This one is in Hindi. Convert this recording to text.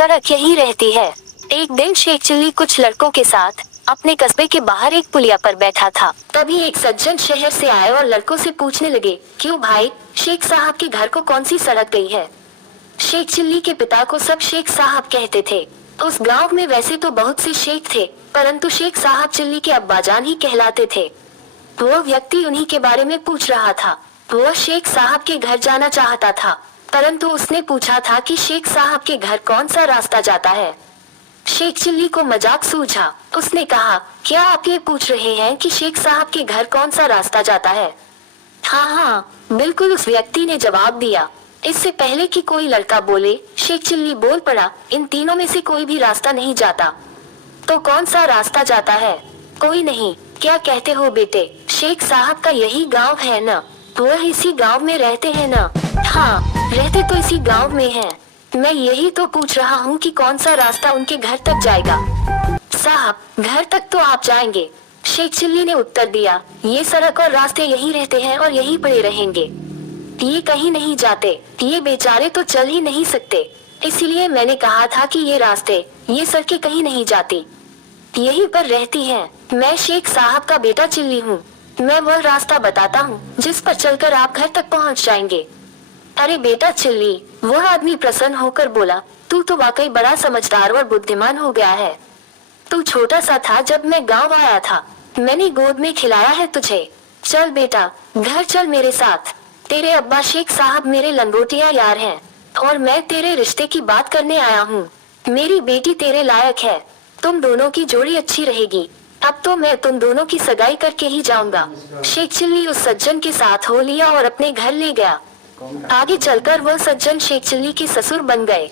सड़क यही रहती है। एक दिन शेख चिल्ली कुछ लड़कों के साथ अपने कस्बे के बाहर एक पुलिया पर बैठा था। तभी एक सज्जन शहर से आए और लड़कों से पूछने लगे, क्यों भाई, शेख साहब के घर को कौन सी सड़क गई है? शेख चिल्ली के पिता को सब शेख साहब कहते थे। उस गांव में वैसे तो बहुत से शेख थे, परंतु शेख साहब चिल्ली के अब्बाजान ही कहलाते थे। वो व्यक्ति उन्हीं के बारे में पूछ रहा था। वो शेख साहब के घर जाना चाहता था, परंतु उसने पूछा था कि शेख साहब के घर कौन सा रास्ता जाता है। शेख चिल्ली को मजाक सूझा। उसने कहा, क्या आप ये पूछ रहे हैं कि शेख साहब के घर कौन सा रास्ता जाता है? हाँ हाँ, बिल्कुल, उस व्यक्ति ने जवाब दिया। इससे पहले कि कोई लड़का बोले, शेख चिल्ली बोल पड़ा, इन तीनों में से कोई भी रास्ता नहीं जाता। तो कौन सा रास्ता जाता है? कोई नहीं। क्या कहते हो बेटे, शेख साहब का यही गांव है ना? वह इसी गांव में रहते हैं ना? हाँ, रहते तो इसी गांव में हैं। मैं यही तो पूछ रहा हूँ कि कौन सा रास्ता उनके घर तक जाएगा। साहब, घर तक तो आप जाएंगे, शेख चिल्ली ने उत्तर दिया। ये सड़क और रास्ते यही रहते हैं और यही पड़े रहेंगे। ये कहीं नहीं जाते। ये बेचारे तो चल ही नहीं सकते। इसीलिए मैंने कहा था कि ये रास्ते, ये सड़कें कहीं नहीं जाती, यहीं पर रहती हैं। मैं शेख साहब का बेटा चिल्ली हूँ। मैं वह रास्ता बताता हूँ जिस पर चलकर आप घर तक पहुँच जाएंगे। अरे बेटा चिल्ली, वह आदमी प्रसन्न होकर बोला, तू तो वाकई बड़ा समझदार और बुद्धिमान हो गया है। तू छोटा सा था जब मैं गांव आया था। मैंने गोद में खिलाया है तुझे। चल बेटा, घर चल मेरे साथ। तेरे अब्बा शेख साहब मेरे लंगोटिया यार हैं और मैं तेरे रिश्ते की बात करने आया हूँ। मेरी बेटी तेरे लायक है। तुम दोनों की जोड़ी अच्छी रहेगी। अब तो मैं तुम दोनों की सगाई करके ही जाऊंगा। शेख चिल्ली उस सज्जन के साथ हो लिया और अपने घर ले गया। आगे चलकर वह सज्जन शेख चिल्ली के ससुर बन गए।